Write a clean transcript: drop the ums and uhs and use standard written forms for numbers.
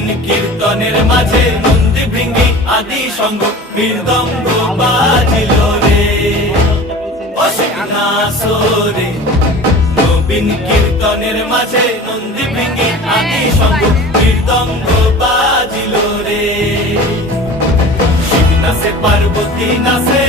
নবীন কীর্তনের মাঝে নন্দী ভৃঙ্গি আদি সঙ্গ মৃদঙ্গ বাজিল রে অসিনাসরে। নবীন কীর্তনের মাঝে নন্দী ভৃঙ্গি আদি সঙ্গ মৃদঙ্গ বাজিল রে। শিব নাচে পার্বতী নাচে